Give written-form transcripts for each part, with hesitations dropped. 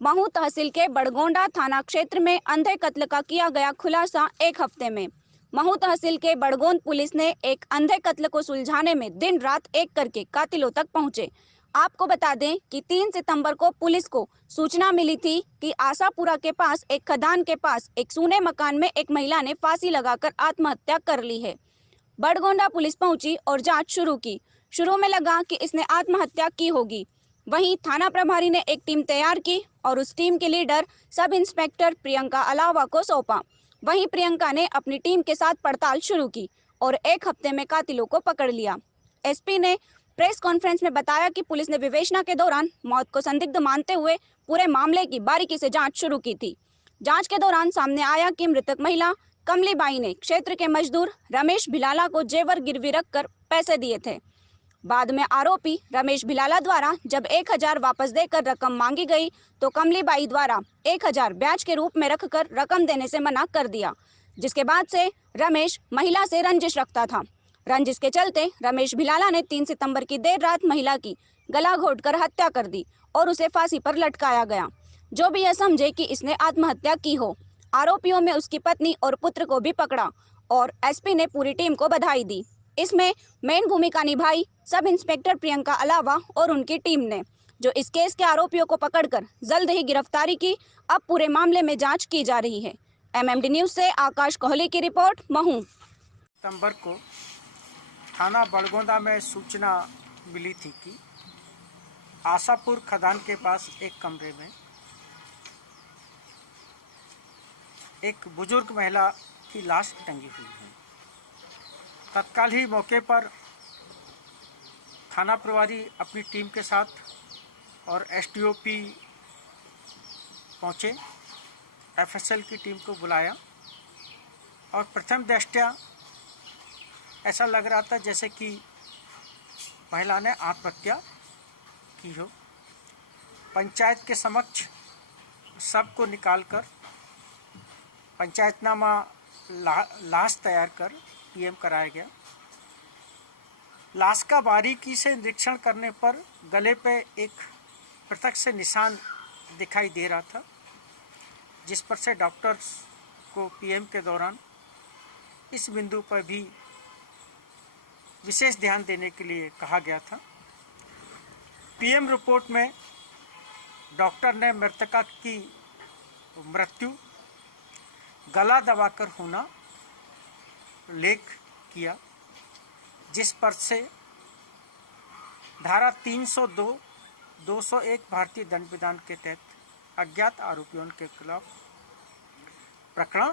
महू तहसील के बड़गोंडा थाना क्षेत्र में अंधे कत्ल का किया गया खुलासा 1 हफ्ते में। महू तहसील के बड़गोंद पुलिस ने एक अंधे कत्ल को सुलझाने में दिन रात एक करके कातिलों तक पहुंचे। आपको बता दें कि 3 सितंबर को पुलिस को सूचना मिली थी कि आशापुरा के पास एक खदान के पास एक सूने मकान में एक महिला ने फांसी लगाकर आत्महत्या कर ली है। बड़गोंडा पुलिस पहुंची और जांच शुरू की। शुरू में लगा कि इसने आत्महत्या की होगी। वहीं थाना प्रभारी ने एक टीम तैयार की और उस टीम के लीडर सब इंस्पेक्टर प्रियंका अलावा को सौंपा। वहीं प्रियंका ने अपनी टीम के साथ पड़ताल शुरू की और 1 हफ्ते में कातिलों को पकड़ लिया। एसपी ने प्रेस कॉन्फ्रेंस में बताया कि पुलिस ने विवेचना के दौरान मौत को संदिग्ध मानते हुए पूरे मामले की बारीकी से जांच शुरू की थी। जांच के दौरान सामने आया कि मृतक महिला कमलीबाई ने क्षेत्र के मजदूर रमेश भिलाला को जेवर गिरवी रखकर पैसे दिए थे। बाद में आरोपी रमेश भिलाला द्वारा जब 1000 वापस देकर रकम मांगी गई तो कमलीबाई द्वारा 1000 ब्याज के रूप में रखकर रकम देने से मना कर दिया, जिसके बाद से रमेश महिला से रंजिश रखता था। रंजिश के चलते रमेश भिलाला ने 3 सितंबर की देर रात महिला की गला घोंटकर हत्या कर दी और उसे फांसी पर लटकाया गया। जो भी यह समझे कि इसने आत्महत्या की हो। आरोपियों में उसकी पत्नी और पुत्र को भी पकड़ा और एसपी ने पूरी टीम को बधाई दी। इसमें मेन भूमिका निभाई सब इंस्पेक्टर प्रियंका अलावा और उनकी टीम ने, जो इस केस के आरोपियों को पकड़कर जल्द ही गिरफ्तारी की। अब पूरे मामले में जांच की जा रही है। एमएमडी न्यूज से आकाश कोहली की रिपोर्ट, महू। सितंबर को थाना बड़गोंदा में सूचना मिली थी कि आशापुर खदान के पास एक कमरे में एक बुजुर्ग महिला की लाश टंगी हुई है। तत्काल ही मौके पर थाना प्रभारी अपनी टीम के साथ और एसडीओपी पहुँचे। एफएसएल की टीम को बुलाया और प्रथम दृष्टया ऐसा लग रहा था जैसे कि महिला ने आत्महत्या की हो। पंचायत के समक्ष सबको निकालकर पंचायतनामा लाश तैयार कर पीएम कराया गया। लाश का बारीकी से निरीक्षण करने पर गले पे एक पृथक से निशान दिखाई दे रहा था, जिस पर से डॉक्टर्स को पीएम के दौरान इस बिंदु पर भी विशेष ध्यान देने के लिए कहा गया था। पीएम रिपोर्ट में डॉक्टर ने मृतका की मृत्यु गला दबाकर होना उल्लेख किया, जिस पर से धारा 302, 201 भारतीय दंड विधान के तहत अज्ञात आरोपियों के खिलाफ प्रकरण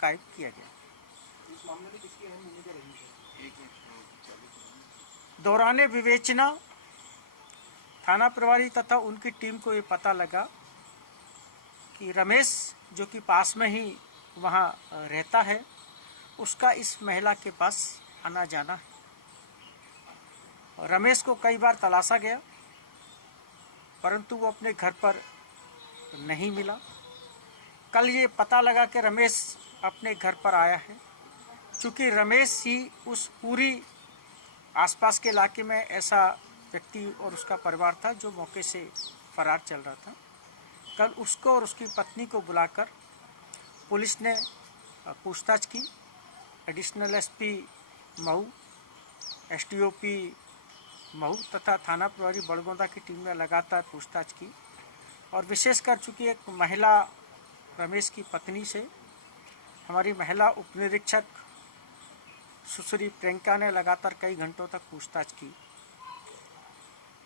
कायम किया गया। इस मामले में किसकी अहम भूमिका रही है? दौरान विवेचना थाना प्रभारी तथा उनकी टीम को ये पता लगा कि रमेश, जो कि पास में ही वहाँ रहता है, उसका इस महिला के पास आना जाना है। रमेश को कई बार तलाशा गया परंतु वो अपने घर पर नहीं मिला। कल ये पता लगा कि रमेश अपने घर पर आया है। चूँकि रमेश ही उस पूरी आसपास के इलाके में ऐसा व्यक्ति और उसका परिवार था जो मौके से फरार चल रहा था। कल उसको और उसकी पत्नी को बुलाकर पुलिस ने पूछताछ की। Additional SP Mhow, SDOP Mhow तथा थाना प्रभारी बड़गोंदा की टीम ने लगातार पूछताछ की और विशेषकर चूँकि एक महिला रमेश की पत्नी से हमारी महिला उप निरीक्षक सुश्री प्रियंका ने लगातार कई घंटों तक पूछताछ की।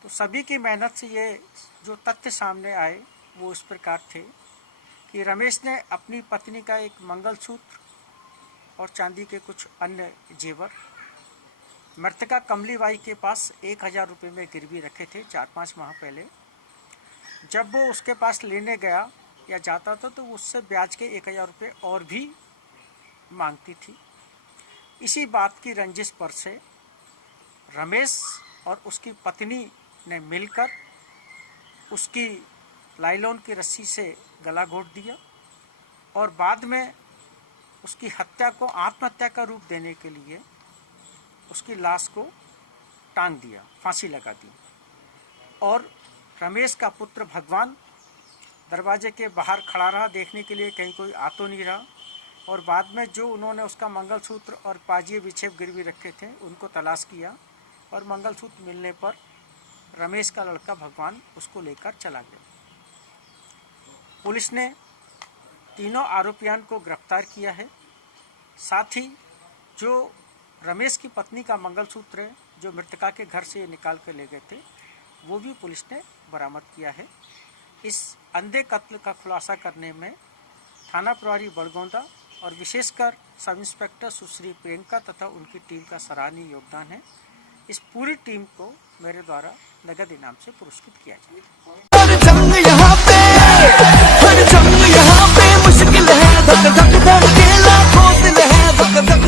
तो सभी की मेहनत से ये जो तथ्य सामने आए वो इस प्रकार थे कि रमेश ने अपनी पत्नी का एक मंगलसूत्र और चांदी के कुछ अन्य जेवर मृतका कमलीबाई के पास 1000 रुपये में गिरवी रखे थे 4-5 माह पहले। जब वो उसके पास लेने गया या जाता था तो उससे ब्याज के 1000 रुपये और भी मांगती थी। इसी बात की रंजिश पर से रमेश और उसकी पत्नी ने मिलकर उसकी लाइलॉन की रस्सी से गला घोंट दिया और बाद में उसकी हत्या को आत्महत्या का रूप देने के लिए उसकी लाश को टांग दिया, फांसी लगा दी। और रमेश का पुत्र भगवान दरवाजे के बाहर खड़ा रहा देखने के लिए कहीं कोई आ तो नहीं रहा। और बाद में जो उन्होंने उसका मंगलसूत्र और पाजिए बिछे गिरवी रखे थे उनको तलाश किया और मंगलसूत्र मिलने पर रमेश का लड़का भगवान उसको लेकर चला गया। पुलिस ने तीनों आरोपियों को गिरफ्तार किया है। साथ ही जो रमेश की पत्नी का मंगलसूत्र है जो मृतका के घर से निकाल कर ले गए थे वो भी पुलिस ने बरामद किया है। इस अंधे कत्ल का खुलासा करने में थाना प्रभारी बड़गोंदा और विशेषकर सब इंस्पेक्टर सुश्री प्रियंका तथा उनकी टीम का सराहनीय योगदान है। इस पूरी टीम को मेरे द्वारा नगद इनाम से पुरस्कृत किया जाएगा। हर जंग यहाँ पे मुश्किल है, धक धक धड़के लाखों दिल है, धक धक